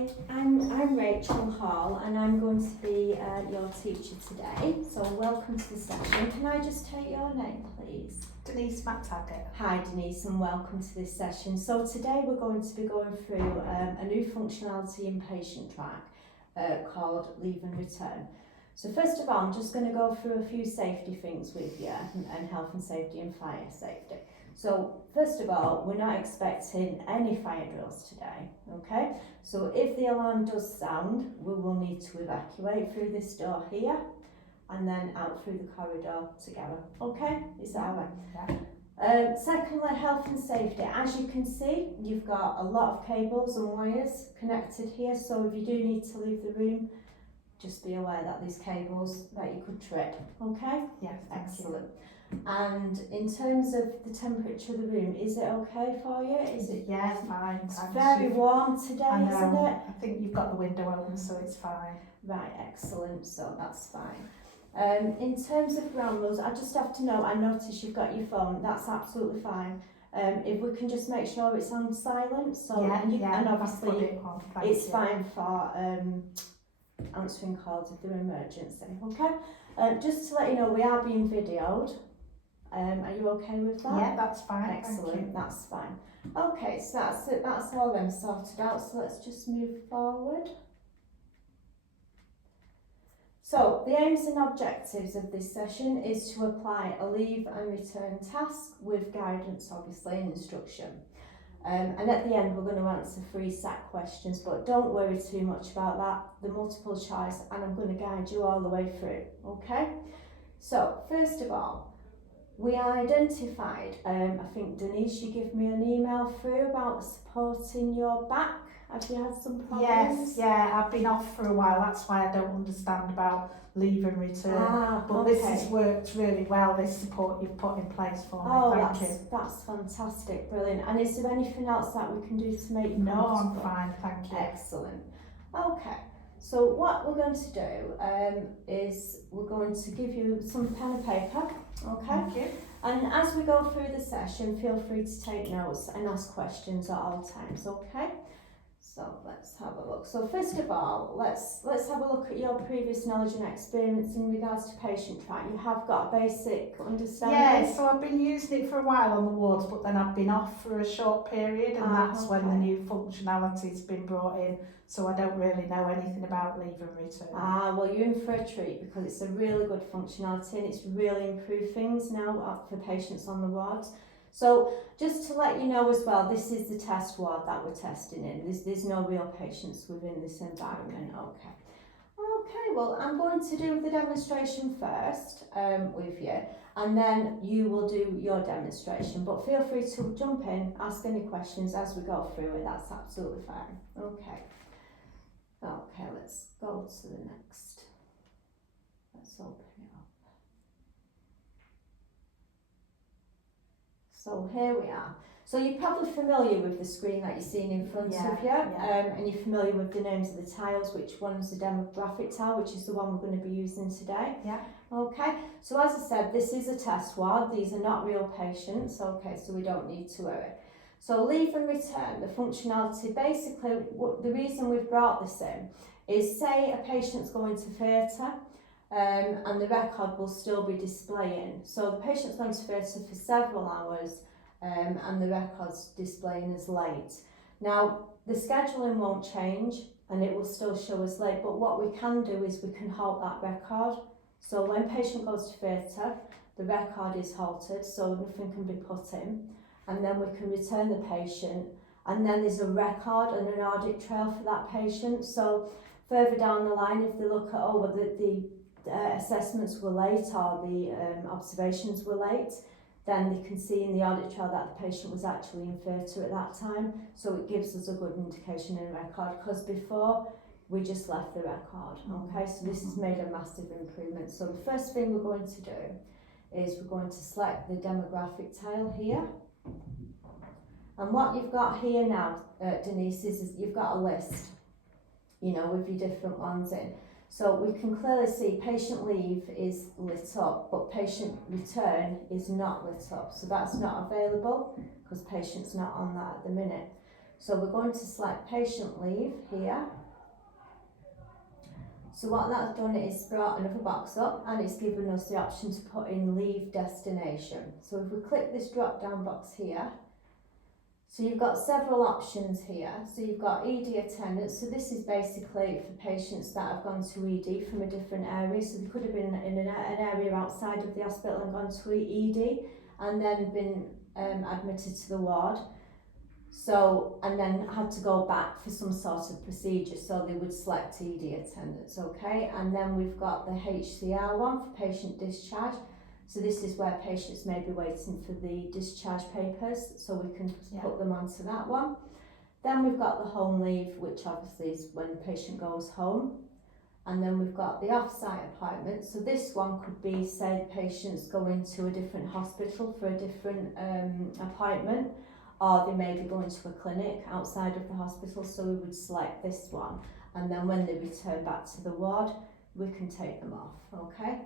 Hi, I'm Rachel Hall and I'm going to be your teacher today. So welcome to the session. Can I just take your name, please? Denise Matt-Taggart. Hi Denise, and welcome to this session. So today we're going to be going through a new functionality in Patientrack called Leave and Return. So first of all, I'm just going to go through a few safety things with you and health and safety and fire safety. So first of all, we're not expecting any fire drills today, okay? So if the alarm does sound, we will need to evacuate through this door here and then out through the corridor together, okay? Is that all right? Yeah. Secondly, health and safety. As you can see, you've got a lot of cables and wires connected here, so if you do need to leave the room, just be aware that there's cables that you could trip, okay? Yes, excellent. And in terms of the temperature of the room, is it okay for you? Is it? Yeah, fine. It's very warm today, isn't it? I think you've got the window open, so it's fine. Right, excellent. So that's fine. In terms of ground rules, I just have to know, I notice you've got your phone, that's absolutely fine. If we can just make sure it's on silent, so and obviously it's fine for answering calls if they're emergency, okay? Just to let you know, we are being videoed. Are you okay with that? Yeah, that's fine. Excellent, that's fine. Okay, so that's it, that's all them sorted out, so let's just move forward. So, the aims and objectives of this session is to apply a leave and return task with guidance, obviously, and instruction. And at the end, we're going to answer 3 SAT questions, but don't worry too much about that. The multiple choice, and I'm going to guide you all the way through, okay? So, first of all, we identified, I think Denise, you gave me an email through about supporting your back. Have you had some problems? Yes, yeah, I've been off for a while, that's why I don't understand about leave and return. But okay. This has worked really well, this support you've put in place for me. Thank you. That's fantastic, brilliant. And is there anything else that we can do to make you No, comfortable? I'm fine, thank you. Excellent. Okay, so what we're going to do is we're going to give you some pen and paper, okay? Thank you. And as we go through the session, feel free to take notes and ask questions at all times, okay? So let's have a look. So first of all, let's have a look at your previous knowledge and experience in regards to Patientrack. You have got a basic understanding? Yeah, so I've been using it for a while on the wards, but then I've been off for a short period, and that's when the new functionality's been brought in, so I don't really know anything about leave and return. Well, you're in for a treat because it's a really good functionality and it's really improved things now for patients on the wards. So just to let you know as well, this is the test ward that we're testing in. There's no real patients within this environment. Okay, well, I'm going to do the demonstration first with you, and then you will do your demonstration. But feel free to jump in, ask any questions as we go through it. That's absolutely fine. Okay, let's go to the next. Let's open it up. So here we are. So you're probably familiar with the screen that you're seeing in front of you, and you're familiar with the names of the tiles, which one's the demographic tile, which is the one we're going to be using today. Yeah. Okay, so as I said, this is a test ward. These are not real patients, okay, so we don't need to worry. So leave and return, the functionality, basically the reason we've brought this in is, say a patient's going to theatre, and the record will still be displaying. So the patient's going to theatre for several hours, and the record's displaying as late. Now, the scheduling won't change and it will still show as late, but what we can do is we can halt that record. So when patient goes to theatre, the record is halted, so nothing can be put in, and then we can return the patient, and then there's a record and an audit trail for that patient. So further down the line, if they look at, well, the assessments were late or the observations were late, then they can see in the audit trail that the patient was actually in theatre at that time. So it gives us a good indication in the record, because before we just left the record. Okay, so this has made a massive improvement. So the first thing we're going to do is we're going to select the demographic tile here. And what you've got here now, Denise, is you've got a list, you know, with your different ones in. So we can clearly see patient leave is lit up, but patient return is not lit up. So that's not available because patient's not on that at the minute. So we're going to select patient leave here. So what that's done is brought another box up and it's given us the option to put in leave destination. So if we click this drop down box here, so you've got several options here. So you've got ED attendance. So this is basically for patients that have gone to ED from a different area. So they could have been in an area outside of the hospital and gone to ED and then been admitted to the ward. So, and then had to go back for some sort of procedure, so they would select ED attendance, okay? And then we've got the HCR one for patient discharge. So this is where patients may be waiting for the discharge papers, so we can put them onto that one. Then we've got the home leave, which obviously is when the patient goes home. And then we've got the off-site appointment. So this one could be, say, patients going to a different hospital for a different appointment, or they may be going to a clinic outside of the hospital, so we would select this one. And then when they return back to the ward, we can take them off, okay?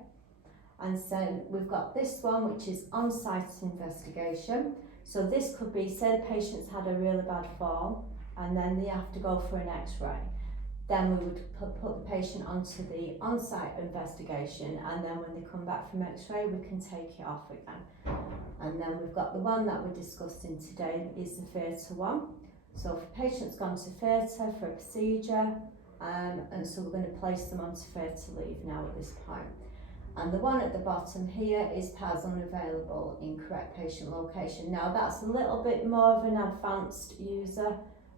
And so we've got this one, which is on-site investigation. So this could be, say the patient's had a really bad fall, and then they have to go for an x-ray. Then we would put the patient onto the on-site investigation, and then when they come back from x-ray, we can take it off again. And then we've got the one that we're discussing today is the theatre one. So if a patient's gone to theatre for a procedure, and so we're going to place them onto theatre leave now at this point. And the one at the bottom here is PAS unavailable, incorrect patient location. Now that's a little bit more of an advanced user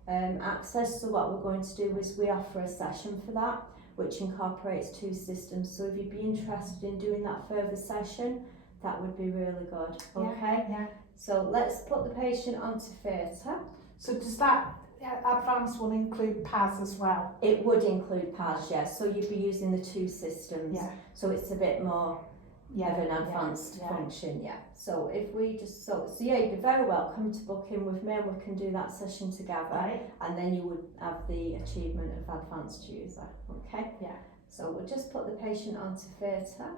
access, so what we're going to do is we offer a session for that, which incorporates 2 systems. So if you'd be interested in doing that further session, that would be really good, okay? Yeah. So let's put the patient onto theatre. So does that advanced one include PAS as well? It would include PAS, yes. So you'd be using the 2 systems. Yeah. So it's a bit more of an advanced function, yeah. So if we just, so yeah, you'd be very welcome to book in with me and we can do that session together. Right. And then you would have the achievement of advanced user, okay? Yeah. So we'll just put the patient onto theatre.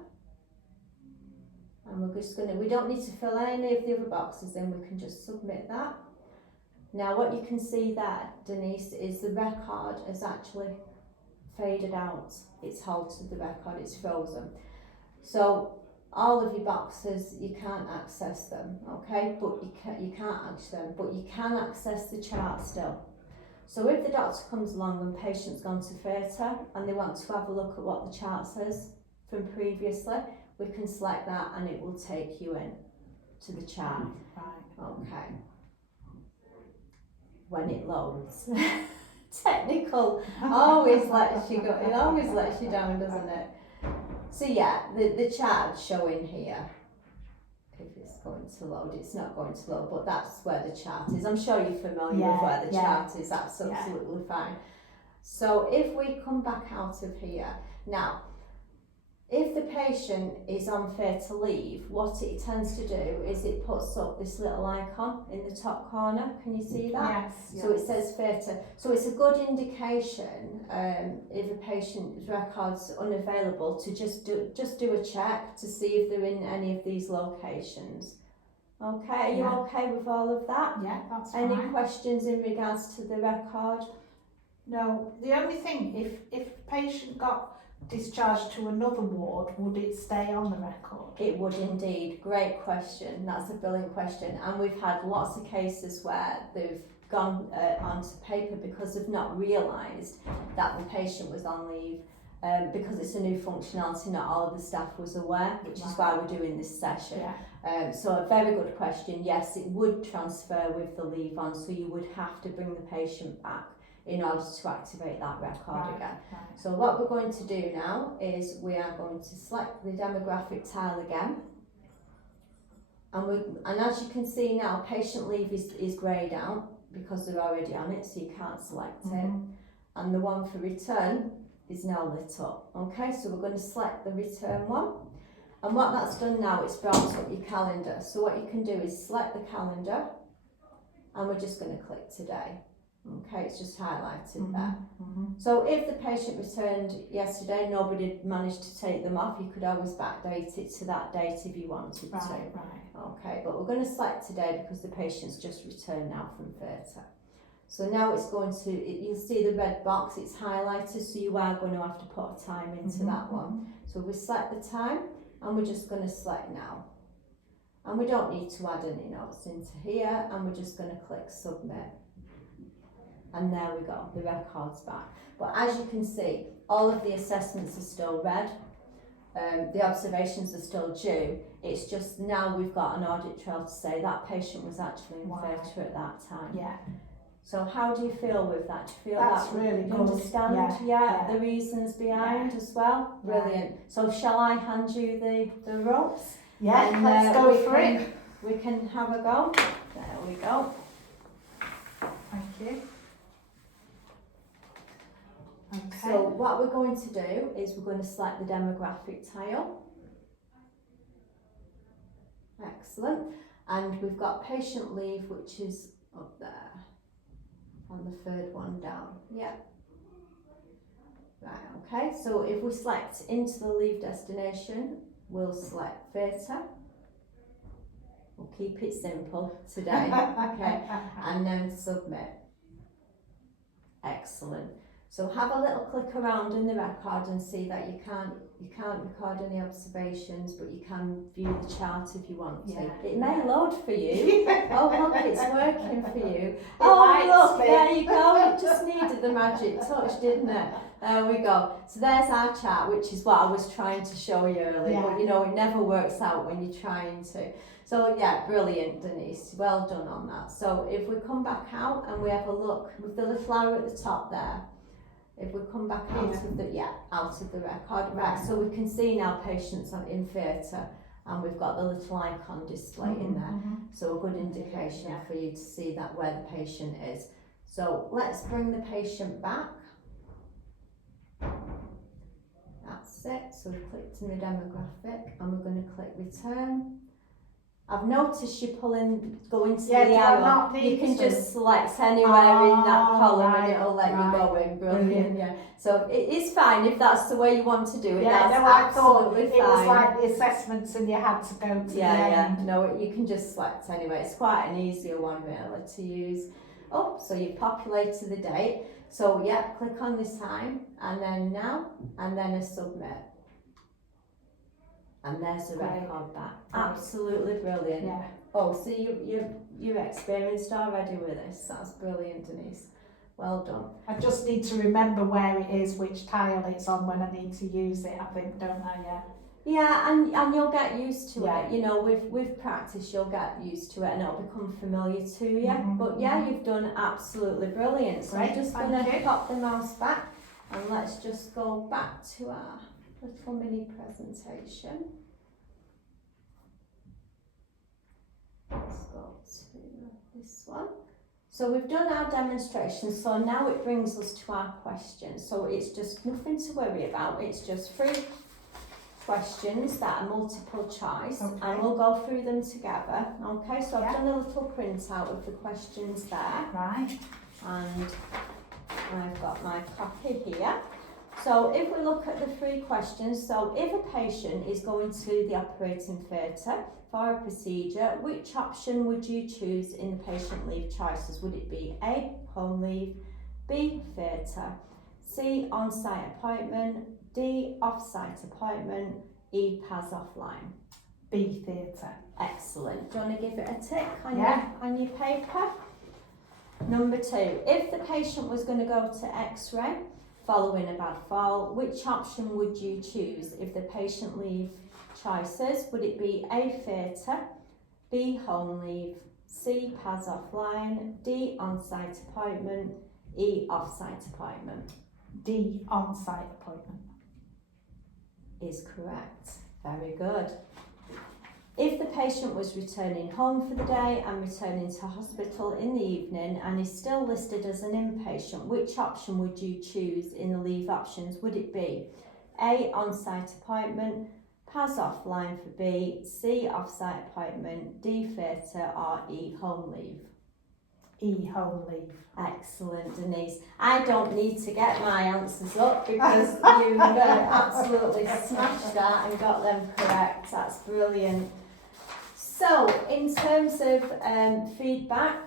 And we're just going to, we don't need to fill any of the other boxes in, we can just submit that. Now what you can see there, Denise, is the record has actually faded out. It's halted the record, it's frozen. So all of your boxes, you can't access them, okay? But you can't access them, but you can access the chart still. So if the doctor comes along and patient's gone to theatre and they want to have a look at what the chart says from previously, we can select that and it will take you in to the chart. Right. Okay. When it loads. Technical always lets you go, it always lets you down, doesn't it? So yeah, the chart's showing here. If it's going to load, it's not going to load, but that's where the chart is. I'm sure you're familiar with where the chart is, that's absolutely fine. So if we come back out of here, now, if the patient is on theatre leave, what it tends to do is it puts up this little icon in the top corner. Can you see that? Yes. So it says theatre. So it's a good indication if a patient's record's unavailable to just do a check to see if they're in any of these locations. Okay, are you okay with all of that? Yeah, that's Any fine. questions in regards to the record? No, the only thing, if a patient got discharged to another ward, would it stay on the record? It would indeed. Great question. That's a brilliant question. And we've had lots of cases where they've gone onto paper because they've not realised that the patient was on leave. Because it's a new functionality, not all of the staff was aware, which is why we're doing this session. Yeah. So a very good question. Yes, it would transfer with the leave on, so you would have to bring the patient back in order to activate that record again. Right. So what we're going to do now is we are going to select the demographic tile again. And as you can see now, patient leave is greyed out because they're already on it, so you can't select it. And the one for return is now lit up. Okay, so we're going to select the return one. And what that's done now, it's brought up your calendar. So what you can do is select the calendar and we're just going to click today. Okay, it's just highlighted there. So if the patient returned yesterday, nobody had managed to take them off, you could always backdate it to that date if you wanted to. Right. Okay, but we're going to select today because the patient's just returned now from theatre. So now it's going to, you'll see the red box, it's highlighted, so you are going to have to put a time into that one. So we select the time, and we're just going to select now. And we don't need to add any notes into here, and we're just going to click submit. And there we go, the record's back. But as you can see, all of the assessments are still red, the observations are still due. It's just now we've got an audit trail to say that patient was actually in theatre at that time. Yeah. So how do you feel with that? Do you feel That's that really you good. understand Yeah. the reasons behind as well? Brilliant. So shall I hand you the ropes? Yeah, And, let's go for it. We can have a go. There we go. Thank you. Okay. So what we're going to do is we're going to select the demographic tile. Excellent. And we've got patient leave, which is up there on the third one down. Yeah. Right, okay. So if we select into the leave destination, we'll select theatre. We'll keep it simple today. Okay. And then submit. Excellent. So have a little click around in the record and see that you can't record any observations, but you can view the chart if you want to. Yeah. It may load for you. Oh look, it's working for you. likes Look, me. there you go. It just needed the magic touch, didn't it? There we go. So there's our chart, which is what I was trying to show you earlier. But you know, it never works out when you're trying to. So yeah, brilliant, Denise. Well done on that. So if we come back out and we have a look with the little arrow at the top there. If we come back out of the record, right, so we can see now patients are in theatre, and we've got the little icon display in there, so a good indication for you to see that where the patient is. So let's bring the patient back. That's it, so we've clicked in the demographic, and we're going to click return. I've noticed you going to the arrow. You can just select anywhere in that column and it'll let you go in. Brilliant, yeah. So it is fine if that's the way you want to do it. Yeah, that's no, I thought absolutely it fine. was like the assessments and you had to go to the end. No, you can just select anyway. It's quite an easier one really to use. Oh, so you've populated the date. So yeah, click on this time and then now and then a submit. And there's the record back. Absolutely brilliant. Yeah. Oh, so you're experienced already with this. That's brilliant, Denise. Well done. I just need to remember where it is, which tile it's on when I need to use it, I think, don't I? Yeah. Yeah, and you'll get used to it. You know, with practice, you'll get used to it and it'll become familiar to you. But yeah, you've done absolutely brilliant. So I'm just going to pop the mouse back and let's just go back to our little mini presentation. Let's go to this one. So we've done our demonstration, so now it brings us to our questions. So it's just nothing to worry about, it's just 3 questions that are multiple choice, and we'll go through them together. Okay, so I've done a little printout of the questions there. Right. And I've got my copy here. So if we look at the 3 questions, so if a patient is going to the operating theatre for a procedure, which option would you choose in the patient leave choices? Would it be A, home leave, B, theatre, C, on-site appointment, D, off-site appointment, E, PAS offline? B, theatre. Excellent. Do you want to give it a tick on your paper? Number 2, if the patient was going to go to X-ray following a bad fall, which option would you choose if the patient leave choices? Would it be A, theatre, B, home leave, C, PAS offline, D, on-site appointment, E, off-site appointment? D, on-site appointment. Is correct. Very good. If the patient was returning home for the day and returning to hospital in the evening and is still listed as an inpatient, which option would you choose in the leave options? Would it be A, on-site appointment, PAS offline for B, C, off-site appointment, D, theatre, or E, home leave? E, home leave. Excellent, Denise. I don't need to get my answers up because you've absolutely smashed that and got them correct. That's brilliant. So, in terms of feedback,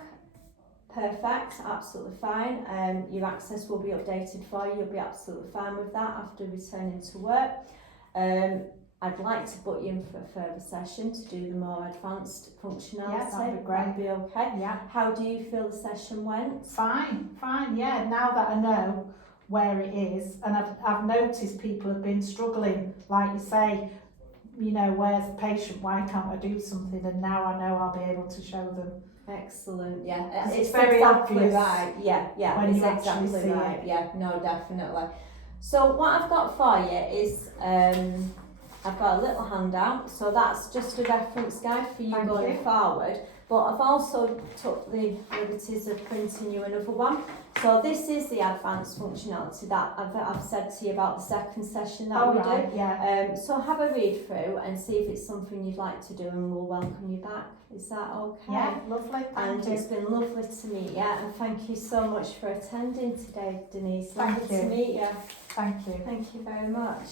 perfect, absolutely fine. Your access will be updated for you. You'll be absolutely fine with that after returning to work. I'd like to put you in for a further session to do the more advanced functionality. Yeah, that'd be great. That'd be okay. Yeah. How do you feel the session went? Fine, yeah. Now that I know where it is, and I've noticed people have been struggling, like you say, you know, where's the patient, why can't I do something, and now I know I'll be able to show them. Excellent, yeah. 'Cause It's very exactly obvious right. Yeah, when it's you actually exactly see right. it. Yeah, no, definitely. So what I've got for you is I've got a little handout, so that's just a reference guide for you Thank going you. forward. But I've also took the liberties of printing you another one. So this is the advanced functionality that I've said to you about the second session that we right, do. yeah. So have a read through and see if it's something you'd like to do, and we'll welcome you back. Is that okay? Yeah, lovely, And thank you. it's been lovely to meet you, and thank you so much for attending today, Denise. Thank Lovely you. to meet you. Thank you. Thank you very much.